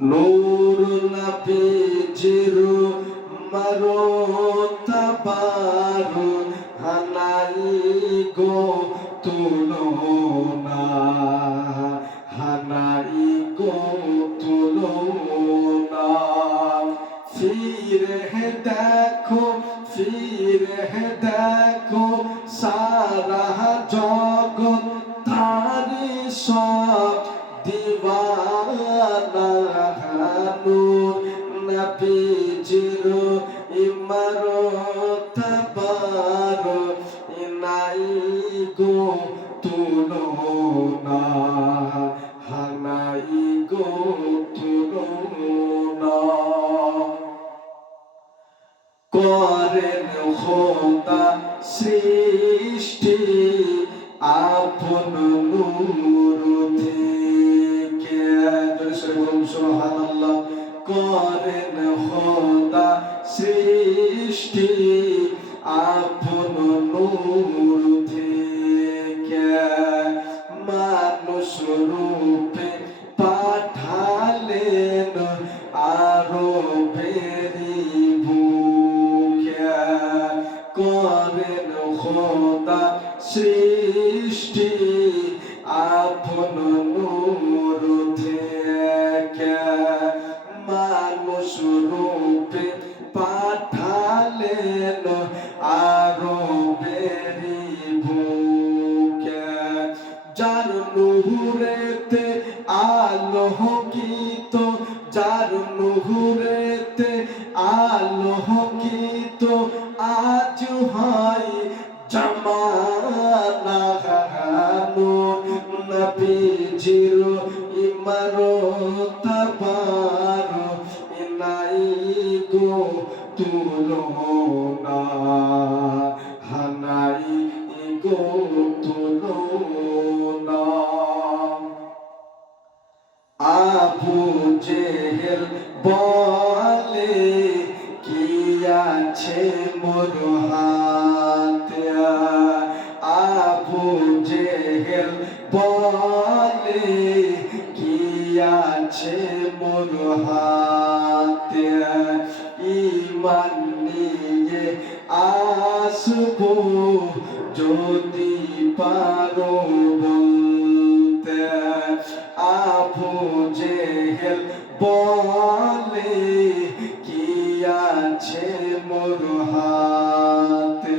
নূর নবীজির মারো তাবারু হানাই গো তুলনা হানাই গো তুলনা ফিরে দেখো ফিরে দেখো সারা দিওয়ানা নূর নবীজির ইমারত বার ইনাই গো তুলনা হানাই গো খোদা সৃষ্টি আপন নূর নূর থেকে মানুষ রূপে যার নুহুরেতে আলোকিত আজ হয় জামানা নবীজির ইমারত বার ইনাই গো তুলনা হানাই গো আবু জেহেল বলে কি আছে মোর হাতে? আবু জেহেল বলে কি আছে মোর হাতে? ইমান নিয়ে আসব, যদি পারো আবু জেহেল বলে, কি আছে মোর হাতে?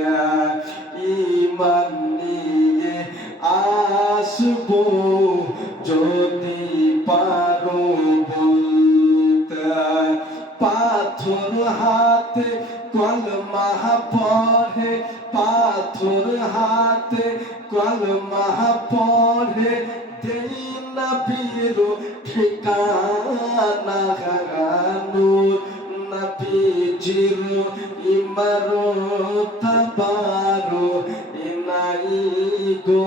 ইমান নিয়ে আসব যদি পারো পাথর হাতে কলমা পড়ে, পাথর হাতে কলমা পড়ে, দেই না বীরো ঠিকানা নূর নবীজির ইমারত বারো ইনাই গো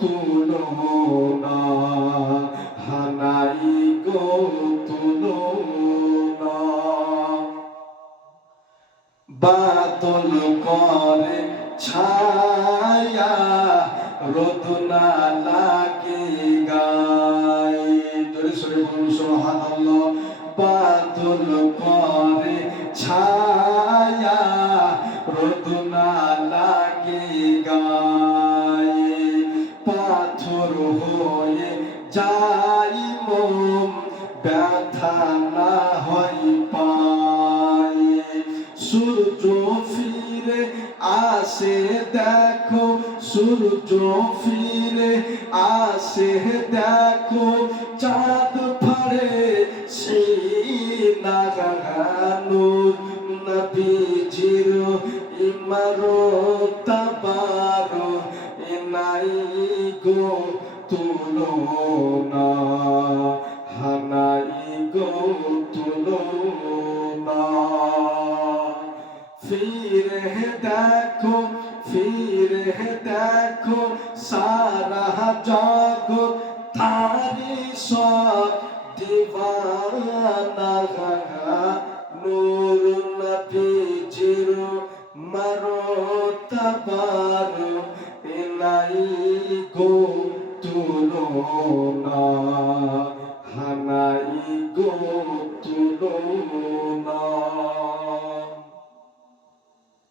তুলনা। হানাই গো তুলনা। বাদল করে ছায়া রোদনা লাগে গায়। ধরে সরে বলুন, সুবহানাল্লাহ। বাদল করে ছায়া লাগে গায়। পাথর হয়ে যাই মোম ব্যথা না হয় পায়ে। সূর্য ফিরে আসে দেখো সূর্য ফিরে আসে দেখো চাঁদ ফাড়ে সিনা নূর নবীজির ইমারত। ফিরে দেখো সারা জগৎ তারি সব দিবানা নূর নবীজির মারতাবার এলাই গো তুলনা হানাই গো তুলো